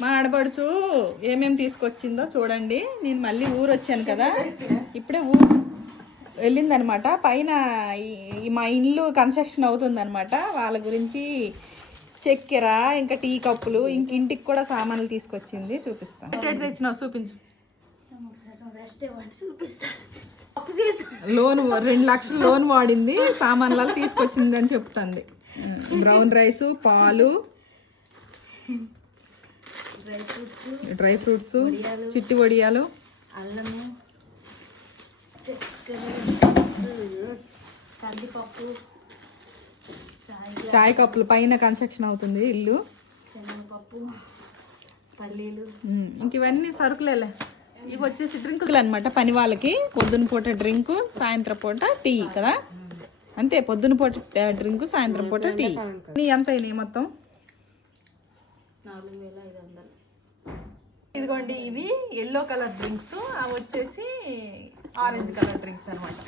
మా ఆడపడుచు ఏమేమి తీసుకొచ్చిందో చూడండి. నేను మళ్ళీ ఊరు వచ్చాను కదా. ఇప్పుడే ఊరు వెళ్ళిందనమాట. పైన మా ఇల్లు కన్స్ట్రక్షన్ అవుతుందన్నమాట వాళ్ళ గురించి చక్కెర ఇంకా టీ కప్పులు ఇంక ఇంటికి కూడా సామాన్లు తీసుకొచ్చింది. చూపిస్తాను. ఎటు తెచ్చినావు? చూపించు. లోన్ రెండు లక్షలు లోన్ వాడింది. సామాన్లలో తీసుకొచ్చింది అని చెప్తుంది బ్రౌన్ రైస్ పాలు. డ్రై ఫ్రూట్స్ చిట్టి వడియాలు అల్లము కందిపప్పు చాయ్ కప్పులు. పైన కన్స్ట్రక్షన్ అవుతుంది ఇల్లు. శనగపప్పు పల్లీలు. ఇంక ఇవన్నీ సరుకులేలే. ఇవి వచ్చేసి డ్రింకులు అనమాట పని వాళ్ళకి. పొద్దున పూట డ్రింక్ సాయంత్రం పూట టీ కదా? అంతే పొద్దున పూట డ్రింక్ సాయంత్రం పూట టీ. నీ ఎంత అయినాయి మొత్తం? నాలుగు వేల ఐదు వందలు. ఇదిగోండి ఇవి ఎల్లో కలర్ డ్రింక్స్ అవి వచ్చేసి ఆరెంజ్ కలర్ డ్రింక్స్ అనమాట